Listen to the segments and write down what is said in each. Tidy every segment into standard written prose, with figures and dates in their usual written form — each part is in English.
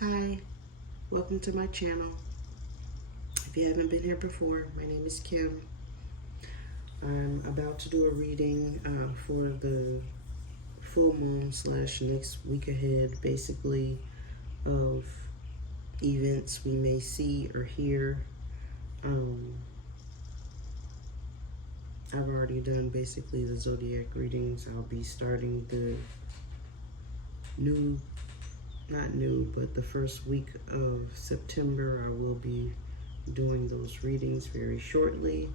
Hi, welcome to my channel. If you haven't been here before, my name is Kim. I'm about to do a reading for the full moon slash next week ahead, basically, of events we may see or hear. I've already done basically the zodiac readings. I'll be starting the but the first week of September. I will be doing those readings very shortly,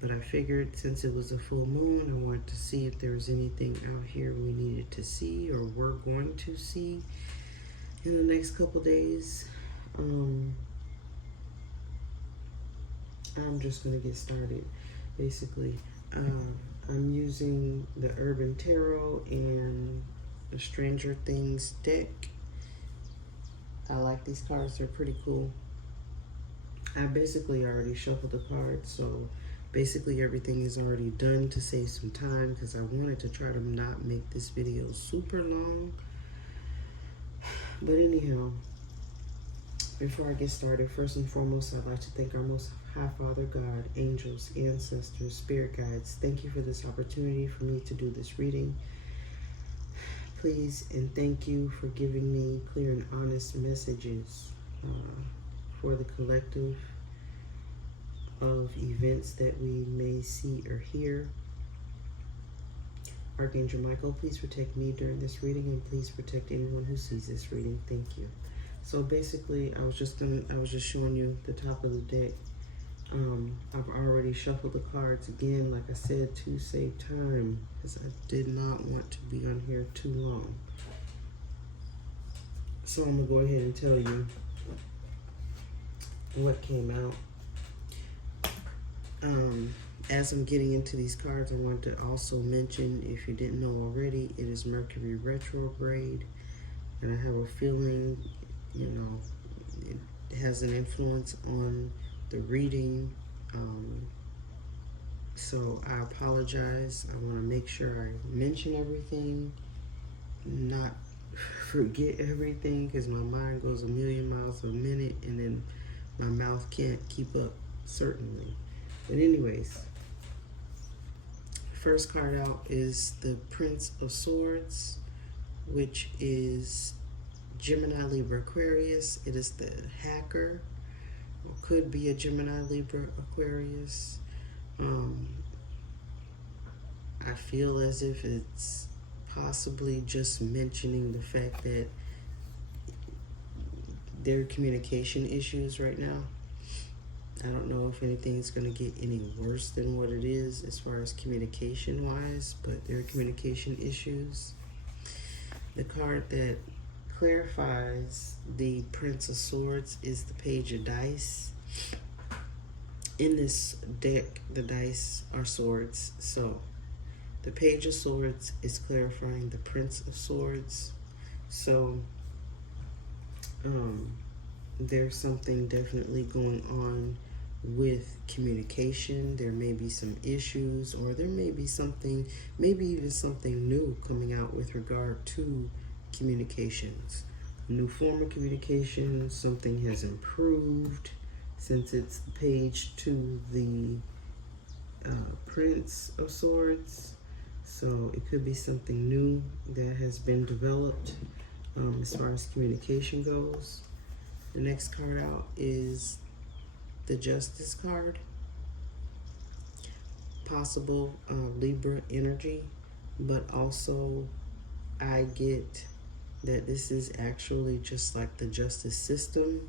but I figured since it was a full moon, I wanted to see if there was anything out here we needed to see or we're going to see in the next couple days. I'm just going to get started. Basically, I'm using the Urban Tarot and the Stranger Things deck. I like these cards, they're pretty cool. I basically already shuffled the cards, so basically everything is already done to save some time because I wanted to try to not make this video super long. But anyhow, before I get started, first and foremost, I'd like to thank our Most High Father God, angels, ancestors, spirit guides. Thank you for this opportunity for me to do this reading. Please and thank you for giving me clear and honest messages for the collective of events that we may see or hear. Archangel Michael, please protect me during this reading, and please protect anyone who sees this reading. Thank you. So basically, I was just showing you the top of the deck. I've already shuffled the cards again, like I said, to save time, because I did not want to be on here too long. So I'm gonna go ahead and tell you what came out. As I'm getting into these cards, I want to also mention, if you didn't know already, it is Mercury retrograde, and I have a feeling, it has an influence on the reading. So I apologize. I want to make sure I mention everything, not forget everything, because my mind goes a million miles a minute and then my mouth can't keep up, certainly. But anyways, first card out is the Prince of Swords, which is Gemini, Libra, Aquarius. It is the hacker, or could be a Gemini, Libra, Aquarius. I feel as if it's possibly just mentioning the fact that there are communication issues right now. I don't know if anything's going to get any worse than what it is as far as communication wise, but there are communication issues. The card that clarifies the Prince of Swords is the Page of Dice. In this deck, the dice are swords, so the Page of Swords is clarifying the Prince of Swords. So there's something definitely going on with communication. There may be some issues, or there may be something, maybe even something new coming out with regard to communications. A new form of communication, something has improved since it's the page to the Prince of Swords. So it could be something new that has been developed as far as communication goes. The next card out is the Justice card. Possible Libra energy, but also I get that this is actually just like the justice system.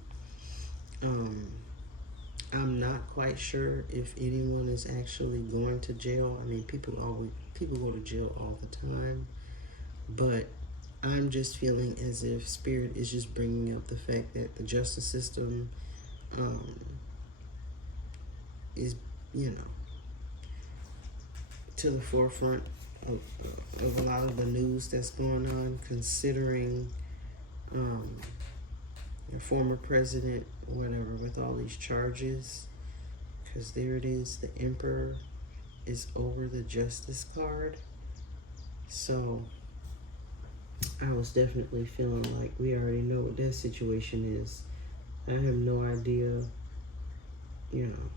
I'm not quite sure if anyone is actually going to jail. I mean, people go to jail all the time, but I'm just feeling as if Spirit is just bringing up the fact that the justice system is, to the forefront of a lot of the news that's going on, considering your former president, whatever, with all these charges. Because there it is, the Emperor is over the Justice card. So I was definitely feeling like we already know what that situation is. I have no idea, you know,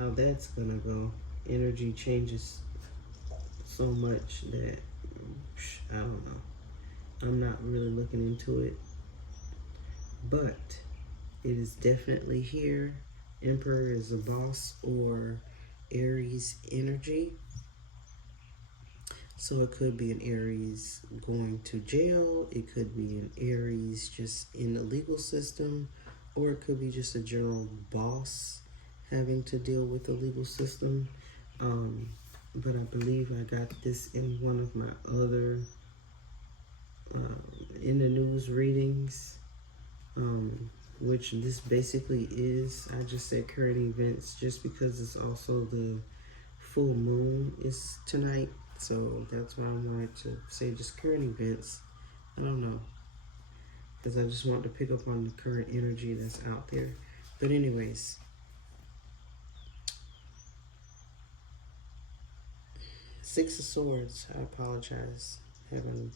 how that's gonna go. Energy changes so much that I don't know. I'm not really looking into it, but it is definitely here. Emperor is a boss or Aries energy. So it could be an Aries going to jail, it could be an Aries just in the legal system, or it could be just a general boss having to deal with the legal system. But I believe I got this in one of my other in the news readings, which this basically is. I just said current events just because it's also the full moon is tonight. So that's why I wanted to say just current events. I don't know. Because I just want to pick up on the current energy that's out there. But anyways, Six of Swords. I apologize. Having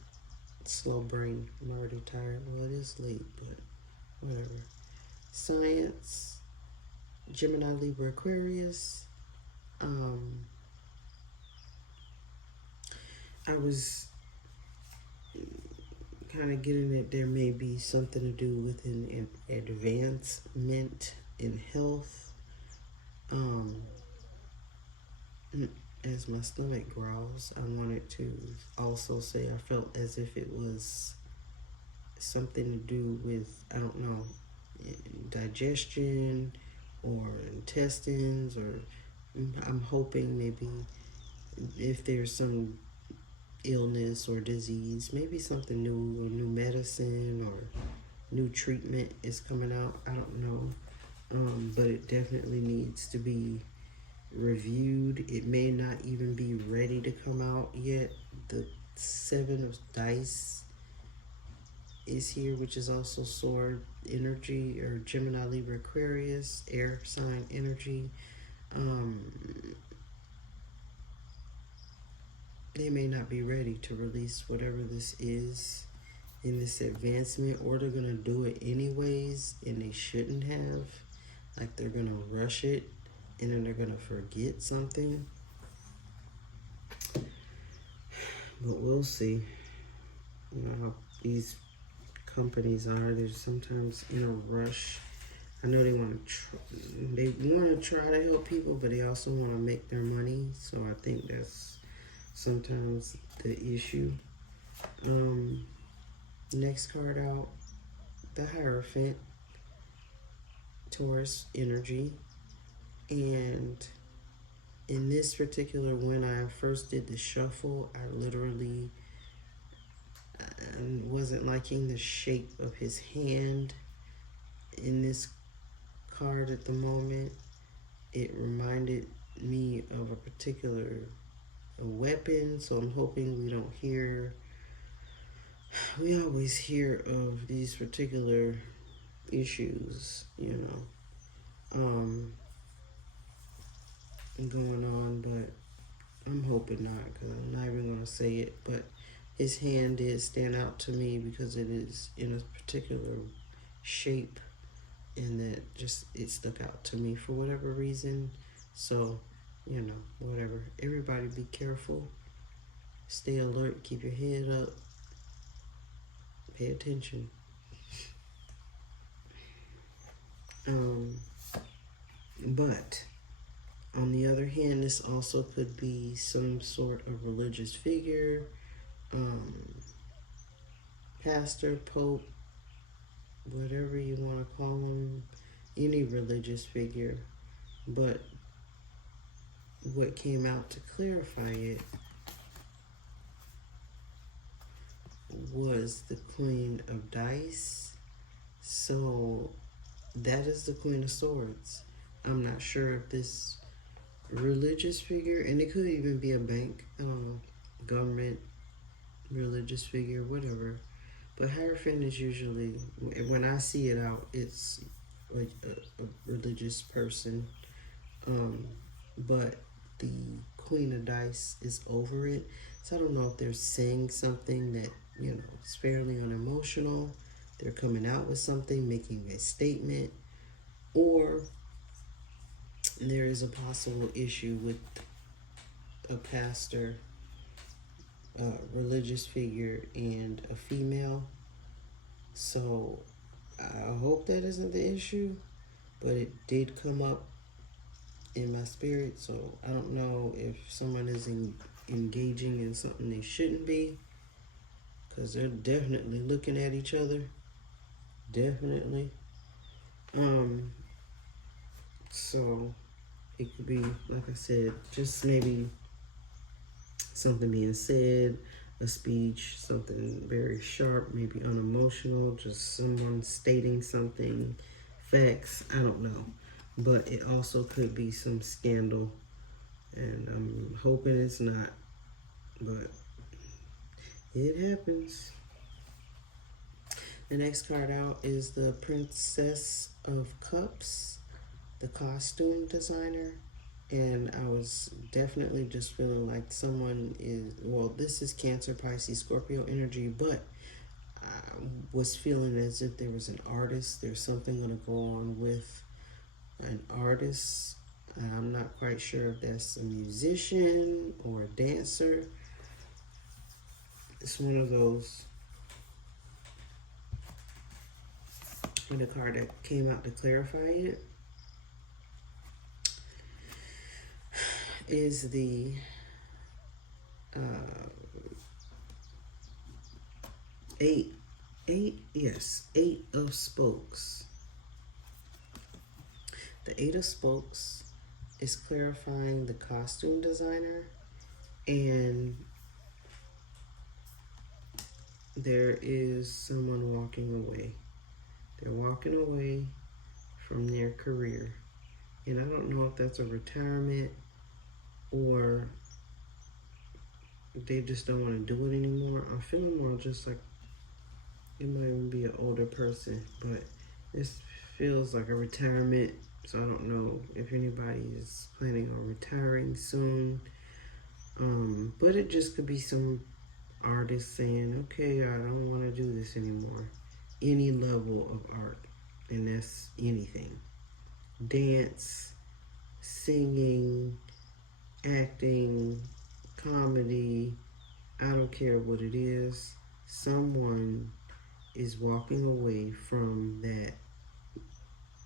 slow brain. I'm already tired. Well, it is late, but whatever. Science. Gemini, Libra, Aquarius. I was kind of getting that there may be something to do with an advancement in health. As my stomach growls, I wanted to also say I felt as if it was something to do with, I don't know, digestion or intestines, or I'm hoping maybe if there's some illness or disease, maybe something new or new medicine or new treatment is coming out. I don't know. But it definitely needs to be reviewed. It may not even be ready to come out yet. The Seven of Dice is here, which is also sword energy, or Gemini, Libra, Aquarius, air sign energy. They may not be ready to release whatever this is in this advancement, or they're gonna do it anyways and they shouldn't have. Like they're gonna rush it and then they're gonna forget something. But we'll see. You know how these companies are. They're sometimes in a rush. I know they want to try to help people, but they also want to make their money. So I think that's sometimes the issue. Next card out, the Hierophant, Taurus energy. And in this particular, when I first did the shuffle, I literally wasn't liking the shape of his hand in this card at the moment. It reminded me of a particular weapon, so I'm hoping we don't hear. We always hear of these particular issues, you know, going on, but I'm hoping not, because I'm not even going to say it. But his hand did stand out to me because it is in a particular shape, and that just it stuck out to me for whatever reason. So, you know, whatever. Everybody be careful. Stay alert. Keep your head up. Pay attention. But on the other hand, this also could be some sort of religious figure, pastor, pope, whatever you want to call them, any religious figure. But what came out to clarify it was the Queen of Dice. So that is the Queen of Swords. I'm not sure if this religious figure, and it could even be a bank, I don't know, government, religious figure, whatever. But Hierophant is usually, when I see it out, it's like a religious person. But the Queen of Dice is over it. So I don't know if they're saying something that it's fairly unemotional. They're coming out with something, making a statement, or there is a possible issue with a pastor, a religious figure, and a female. So I hope that isn't the issue, but it did come up in my spirit. So I don't know if someone is engaging in something they shouldn't be, because they're definitely looking at each other. Definitely. So it could be, like I said, just maybe something being said, a speech, something very sharp, maybe unemotional, just someone stating something, facts, I don't know. But it also could be some scandal, and I'm hoping it's not, but it happens. The next card out is the Princess of Cups, the costume designer. And I was definitely just feeling like someone is, well, this is Cancer, Pisces, Scorpio energy, but I was feeling as if there was an artist. There's something going to go on with an artist. I'm not quite sure if that's a musician or a dancer. It's one of those. And the card that came out to clarify it is the eight of spokes. The Eight of Spokes is clarifying the costume designer, and there is someone walking away. They're walking away from their career. And I don't know if that's a retirement or they just don't want to do it anymore. I'm feeling more just like it might even be an older person, but this feels like a retirement. So I don't know if anybody is planning on retiring soon. But it just could be some artist saying, okay, I don't want to do this anymore. Any level of art, and that's anything. Dance, singing, acting, comedy, I don't care what it is. Someone is walking away from that,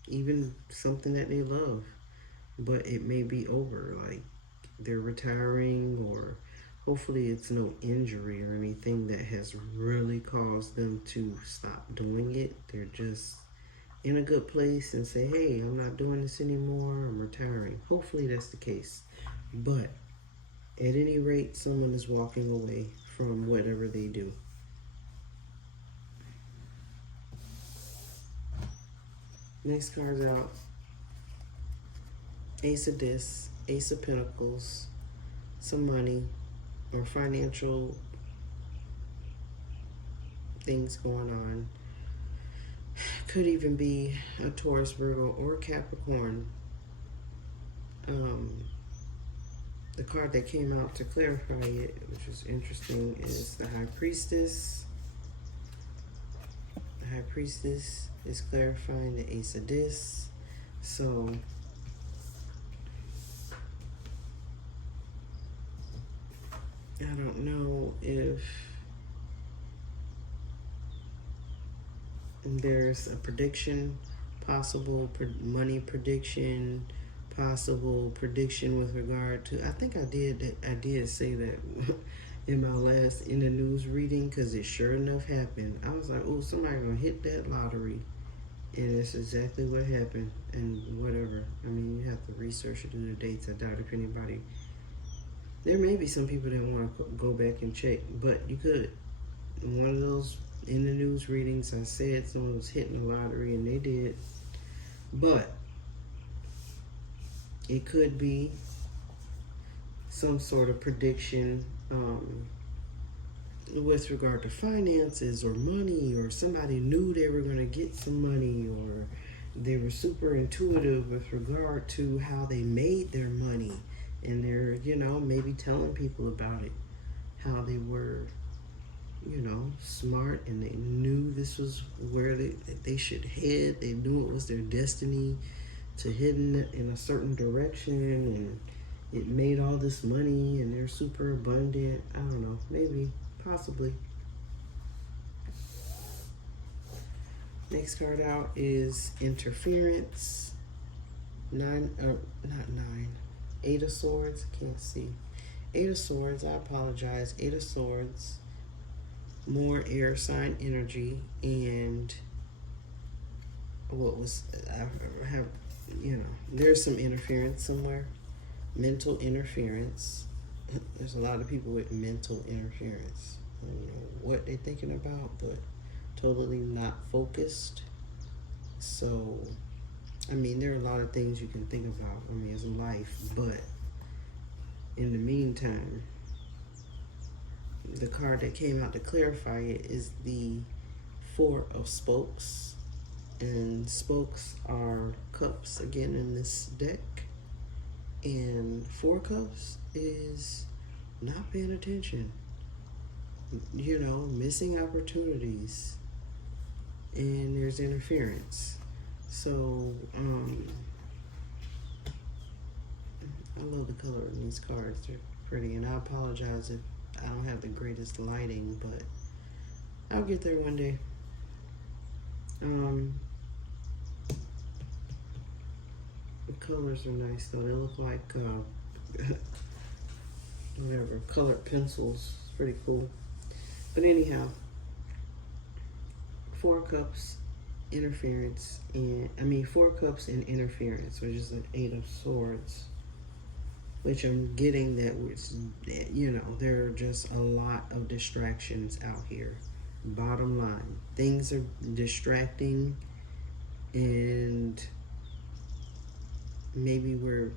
even something that they love, but it may be over, like they're retiring, or hopefully it's no injury or anything that has really caused them to stop doing it. They're just in a good place and say, hey, I'm not doing this anymore, I'm retiring. Hopefully that's the case. But at any rate, someone is walking away from whatever they do. Next card's out. Ace of Discs, Ace of Pentacles, some money or financial things going on. Could even be a Taurus, Virgo, or Capricorn. The card that came out to clarify it, which is interesting, is the High Priestess. The High Priestess is clarifying the Ace of Discs. So I don't know if there's a prediction, possible money prediction, possible prediction with regard to, I think I did say that in my last in the news reading, because it sure enough happened. I was like, oh, somebody gonna hit that lottery, and it's exactly what happened. And whatever, I mean, you have to research or do the dates. I doubt if anybody, there may be some people that want to go back and check, but you could. In one of those in the news readings, I said someone was hitting the lottery, and they did. But it could be some sort of prediction with regard to finances or money, or somebody knew they were going to get some money, or they were super intuitive with regard to how they made their money, and they're, maybe telling people about it, how they were, smart, and they knew this was where they should head. They knew it was their destiny to head in a certain direction, and it made all this money, and they're super abundant. I don't know, maybe, possibly. Next card out is interference. Eight of Swords. Can't see. Eight of Swords. I apologize. Eight of Swords. More air sign energy, and I have, there's some interference somewhere. Mental interference. There's a lot of people with mental interference. I don't know what they're thinking about, but totally not focused. So, there are a lot of things you can think about, as life, but in the meantime, the card that came out to clarify it is the Four of Spokes. And spokes are cups again in this deck. And Four Cups is not paying attention. Missing opportunities. And there's interference. So, I love the color in these cards. They're pretty. And I apologize if I don't have the greatest lighting, but I'll get there one day. The colors are nice though. They look like whatever, colored pencils. It's pretty cool. But anyhow, Four Cups, interference, and Four Cups and interference, which is an Eight of Swords. Which I'm getting that, there are just a lot of distractions out here. Bottom line, things are distracting, and maybe we're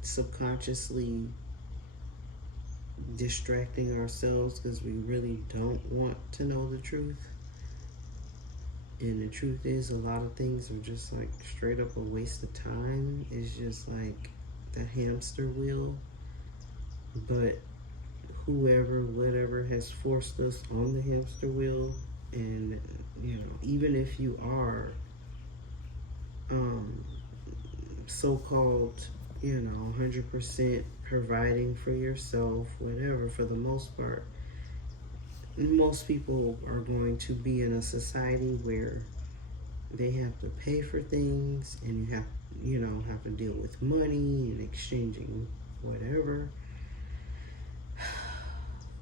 subconsciously distracting ourselves because we really don't want to know the truth. And the truth is, a lot of things are just like straight up a waste of time. It's just like the hamster wheel. But whatever has forced us on the hamster wheel, and even if you are so-called 100% providing for yourself, whatever, for the most part, most people are going to be in a society where they have to pay for things, and you have to deal with money and exchanging whatever.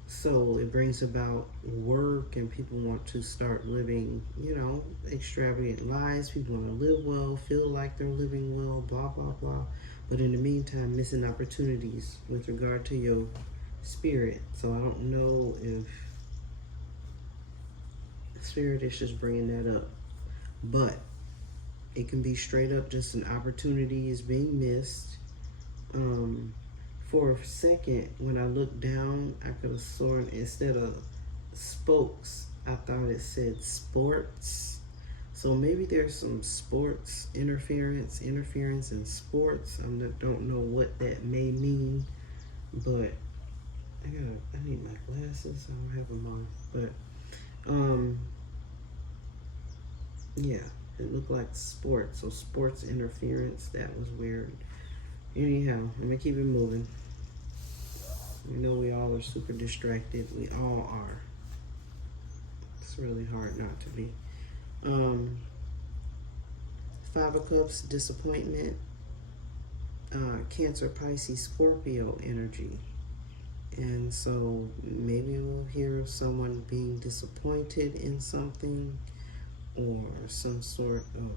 So it brings about work, and people want to start living, extravagant lives. People want to live well, feel like they're living well, blah, blah, blah. But in the meantime, missing opportunities with regard to your spirit. So I don't know if Spirit is just bringing that up. But it can be straight up just an opportunity is being missed. For a second, when I looked down, I could have sworn instead of spokes, I thought it said sports. So maybe there's some sports interference in sports. I don't know what that may mean, but I need my glasses. I don't have them on, but yeah, it looked like sports. So sports interference, that was weird. Anyhow, let me keep it moving. We all are super distracted. We all are. It's really hard not to be. Five of Cups, disappointment. Cancer, Pisces, Scorpio energy. And so maybe we'll hear of someone being disappointed in something, or some sort of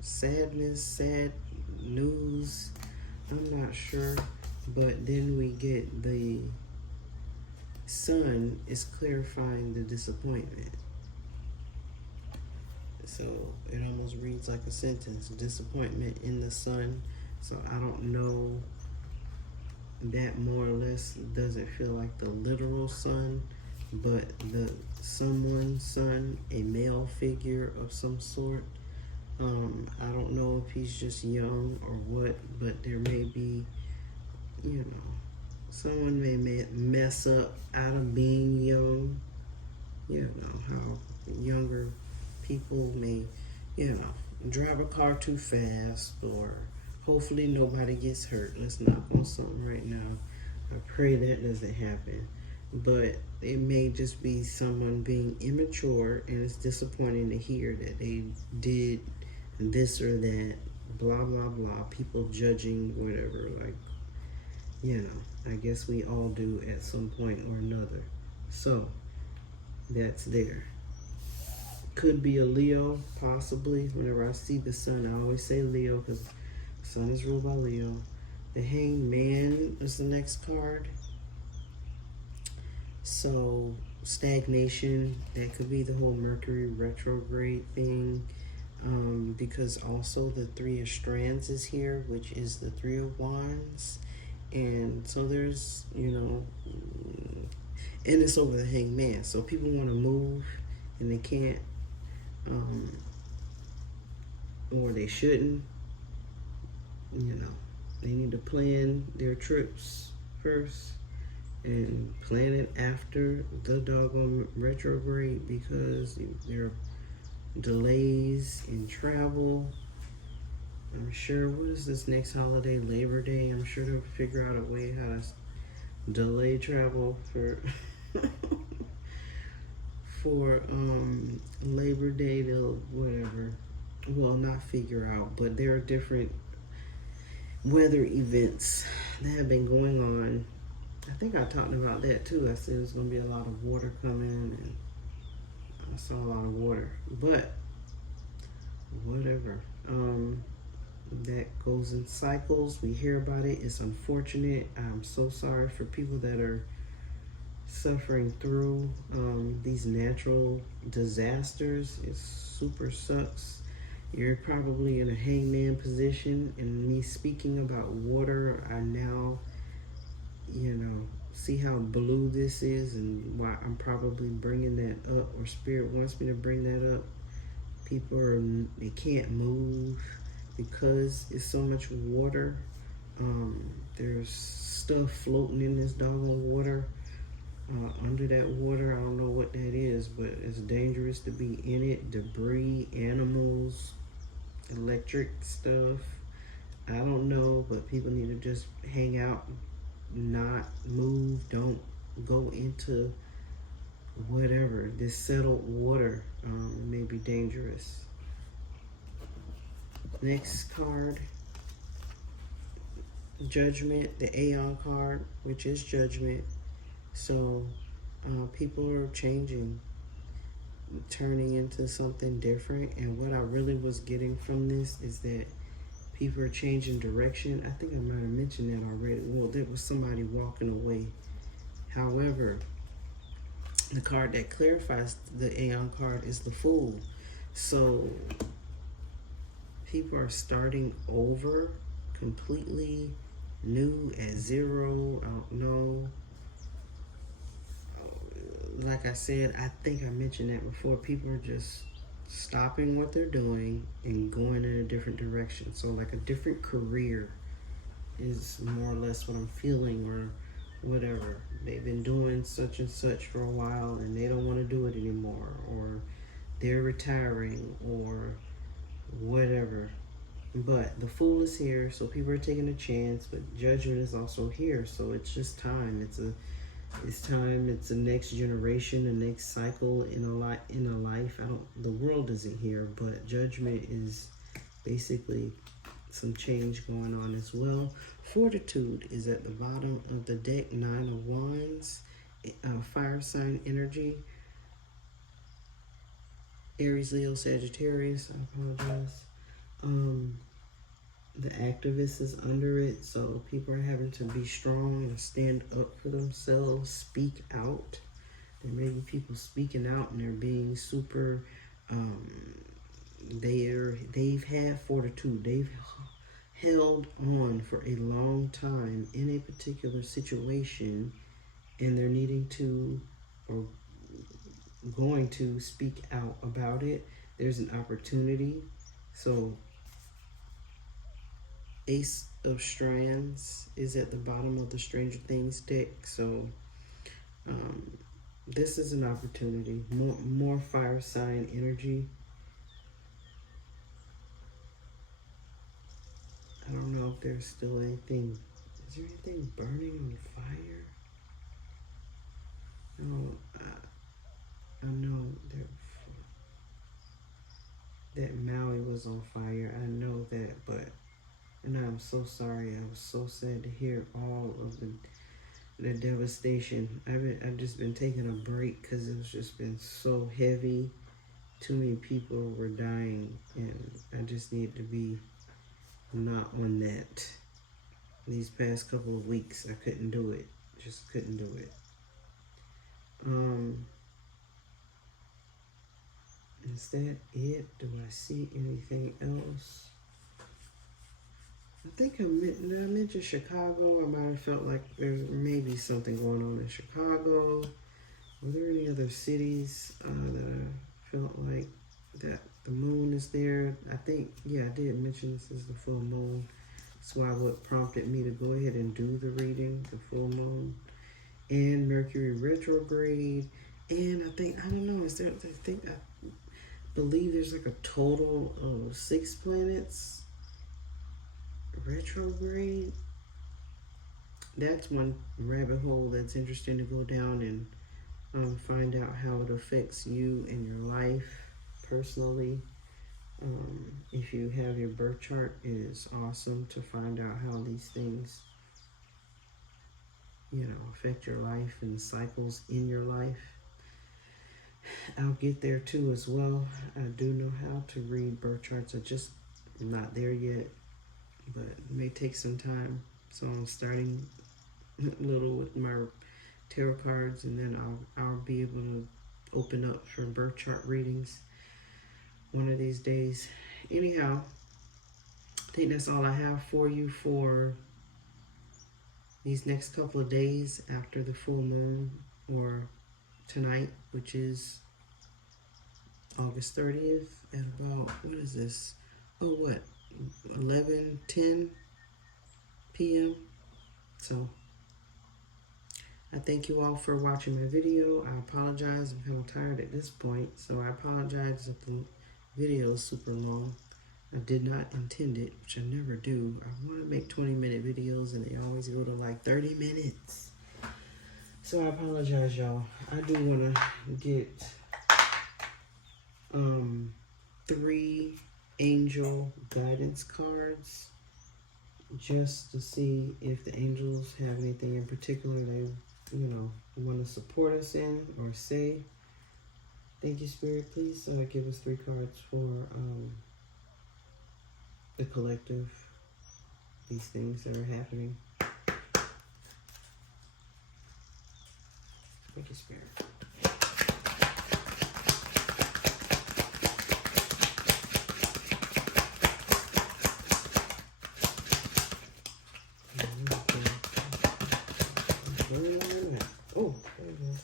sadness, sad news. I'm not sure. But then we get the Sun is clarifying the disappointment. So it almost reads like a sentence, disappointment in the Sun. So I don't know, that more or less doesn't feel like the literal sun, but the sun, a male figure of some sort. I don't know if he's just young or what, but there may be, Someone may mess up out of being young. You know how younger people may, drive a car too fast, or hopefully nobody gets hurt. Let's knock on something right now. I pray that doesn't happen. But it may just be someone being immature, and it's disappointing to hear that they did this or that, blah, blah, blah. People judging, whatever. Like, I guess we all do at some point or another. So, that's there. Could be a Leo, possibly. Whenever I see the sun, I always say Leo because the sun is ruled by Leo. The Hanged Man is the next card. So, stagnation, that could be the whole Mercury retrograde thing. Because also the Three of Strands is here, which is the Three of Wands. And so there's, and it's over the Hanged Man. So people want to move and they can't, or they shouldn't. They need to plan their trips first and plan it after the doggone retrograde, because there are delays in travel. I'm sure, what is this next holiday? Labor Day. I'm sure they'll figure out a way how to delay travel for for Labor Day. They'll whatever. Well, not figure out, but there are different weather events that have been going on. I think I talked about that too. I said there's going to be a lot of water coming, and I saw a lot of water, but whatever. That goes in cycles. We hear about it. It's unfortunate. I'm so sorry for people that are suffering through these natural disasters. It super sucks. You're probably in a hangman position, and me speaking about water, I now, see how blue this is and why I'm probably bringing that up, or Spirit wants me to bring that up. People they can't move because it's so much water. There's stuff floating in this doggone water. Under that water, I don't know what that is, but it's dangerous to be in it. Debris, animals, electric stuff. I don't know, but people need to just hang out, not move. Don't go into whatever. This settled water may be dangerous. Next card, Judgment, the Aeon card, which is Judgment. So people are changing, turning into something different. And what I really was getting from this is that people are changing direction. I think I might have mentioned that already. Well, there was somebody walking away. However, the card that clarifies the Aeon card is the Fool. So people are starting over, completely new, at zero. I don't know. Like I said, I think I mentioned that before. People are just stopping what they're doing and going in a different direction. So like a different career is more or less what I'm feeling, or whatever. They've been doing such and such for a while and they don't want to do it anymore, or they're retiring, or whatever. But the Fool is here, so people are taking a chance. But Judgment is also here, so it's just time. It's time. It's the next generation, the next cycle in a life. The world isn't here, but Judgment is basically some change going on as well. Fortitude is at the bottom of the deck. 9 of Wands, fire sign energy. Aries, Leo, Sagittarius. I apologize. The activist is under it, so people are having to be strong and stand up for themselves, speak out. There may be people speaking out and they're being super, they've had fortitude. They've held on for a long time in a particular situation, and they're needing to, or going to, speak out about it. There's an opportunity. So Ace of Strands is at the bottom of the Stranger Things deck. So um, this is an opportunity. More fire sign energy. I don't know if there's still anything. Is there anything burning on fire? No, I know that Maui was on fire. I know that, but and I'm so sorry. I was so sad to hear all of the devastation. I've just been taking a break because it's just been so heavy. Too many people were dying, and I just need to be not on that. These past couple of weeks, I couldn't do it. Just couldn't do it. Is that it? Do I see anything else? I think I mentioned Chicago. I might have felt like there may be something going on in Chicago. Were there any other cities that I felt like that the moon is there? I think, yeah, I did mention this is the full moon. That's why what prompted me to go ahead and do the reading, the full moon. And Mercury retrograde. And I don't know, I believe there's like a total of 6 planets retrograde. That's one rabbit hole that's interesting to go down and find out how it affects you and your life personally. If you have your birth chart, it is awesome to find out how these things, affect your life and the cycles in your life. I'll get there too as well. I do know how to read birth charts. I'm not there yet, but it may take some time. So I'm starting a little with my tarot cards, and then I'll be able to open up for birth chart readings one of these days. Anyhow, I think that's all I have for you for these next couple of days after the full moon, or tonight, which is August 30th at about, what is this? 11:10 p.m. So I thank you all for watching my video. I apologize, I'm kind of tired at this point, so I apologize if the video is super long. I did not intend it, which I never do. I want to make 20-minute videos and they always go to like 30 minutes. So I apologize, y'all. I do want to get 3 angel guidance cards just to see if the angels have anything in particular they want to support us in or say. Thank you, Spirit. Please give us 3 cards for the collective, these things that are happening. Thank you, Spirit. Oh, there we go.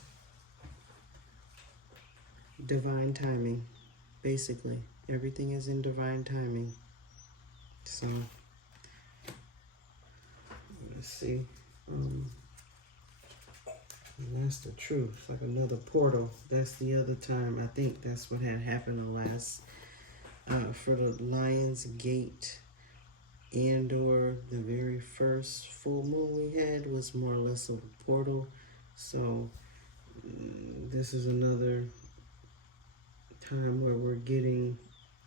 Divine timing. Basically, everything is in divine timing. So, let's see. That's the truth. Like another portal. That's the other time. I think that's what had happened the last, for the Lion's Gate and or the very first full moon we had was more or less of a portal. So this is another time where we're getting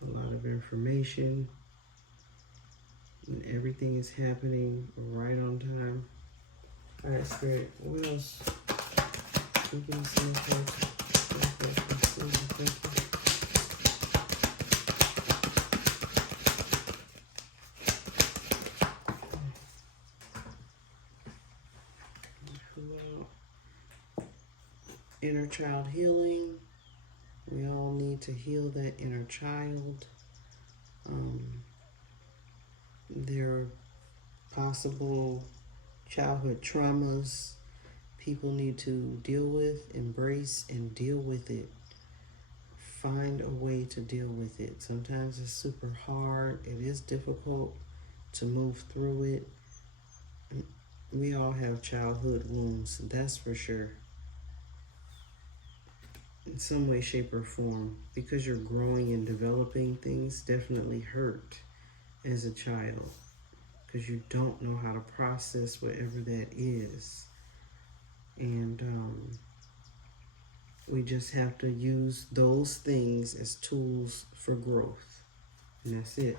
a lot of information and everything is happening right on time. All right, Spirit, what else? Give me some information. Thank you. Inner child healing. We all need to heal that inner child. There are possible childhood traumas people need to deal with, embrace, and deal with it. Find a way to deal with it. Sometimes it's super hard. It is difficult, to move through it. We all have childhood wounds, that's for sure. In some way, shape, or form, because you're growing and developing, things definitely hurt as a child because you don't know how to process whatever that is. And we just have to use those things as tools for growth. And that's it.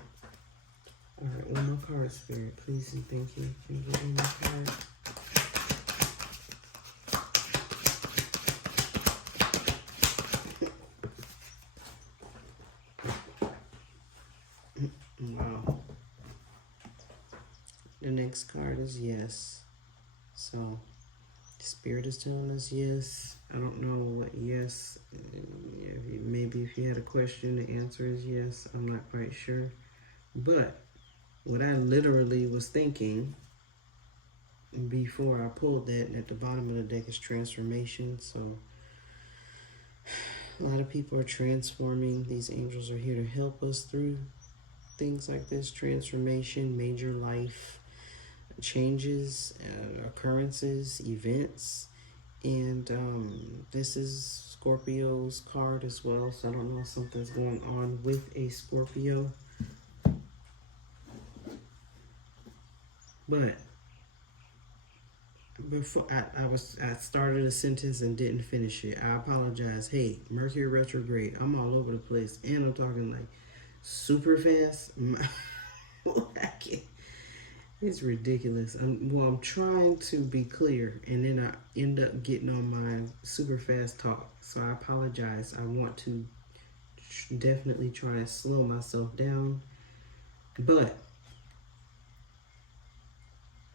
All right, one more card, Spirit, please and thank you. Can you give me my card? Wow. The next card is yes. So, Spirit is telling us yes. I don't know what yes. Maybe if you had a question, the answer is yes. I'm not quite sure. But what I literally was thinking before I pulled that, and at the bottom of the deck is transformation. So a lot of people are transforming. These angels are here to help us through things like this: transformation, major life changes, occurrences, events. And this is Scorpio's card as well, so I don't know if something's going on with a Scorpio. But before I started a sentence and didn't finish it. I apologize. Hey, Mercury retrograde. I'm all over the place, and I'm talking like super fast. I can't. It's ridiculous. I'm trying to be clear, and then I end up getting on my super fast talk. So I apologize. I want to definitely try and slow myself down. But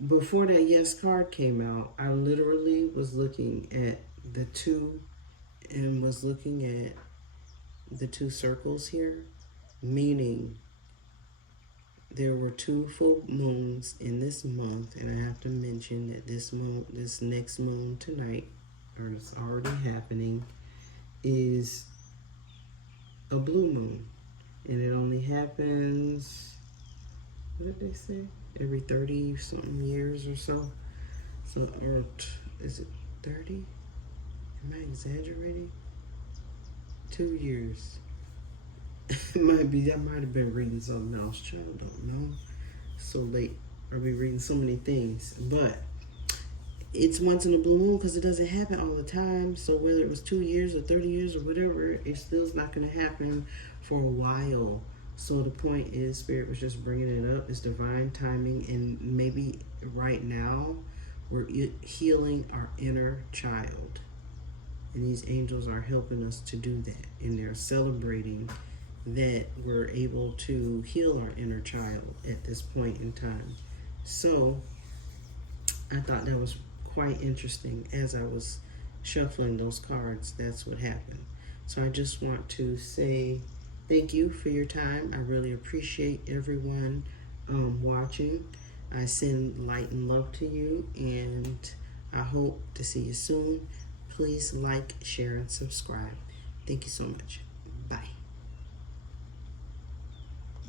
before that yes card came out, I literally was looking at the two and was looking at the two circles here, meaning there were 2 full moons in this month, and I have to mention that this next moon tonight, or it's already happening, is a blue moon, and it only happens, what did they say, every 30 something years or so. So, or is it 30? Am I exaggerating? 2 years. It might be. I might have been reading something else. Child, don't know. So late. I'll be reading so many things. But it's once in a blue moon because it doesn't happen all the time. So whether it was 2 years or 30 years or whatever, it still's not going to happen for a while. So the point is, Spirit was just bringing it up. It's divine timing, and maybe right now we're healing our inner child, and these angels are helping us to do that, and they're celebrating that we're able to heal our inner child at this point in time. So I thought that was quite interesting. As I was shuffling those cards, that's what happened. So I just want to say thank you for your time. I really appreciate everyone watching. I send light and love to you, and I hope to see you soon. Please like, share, and subscribe. Thank you so much.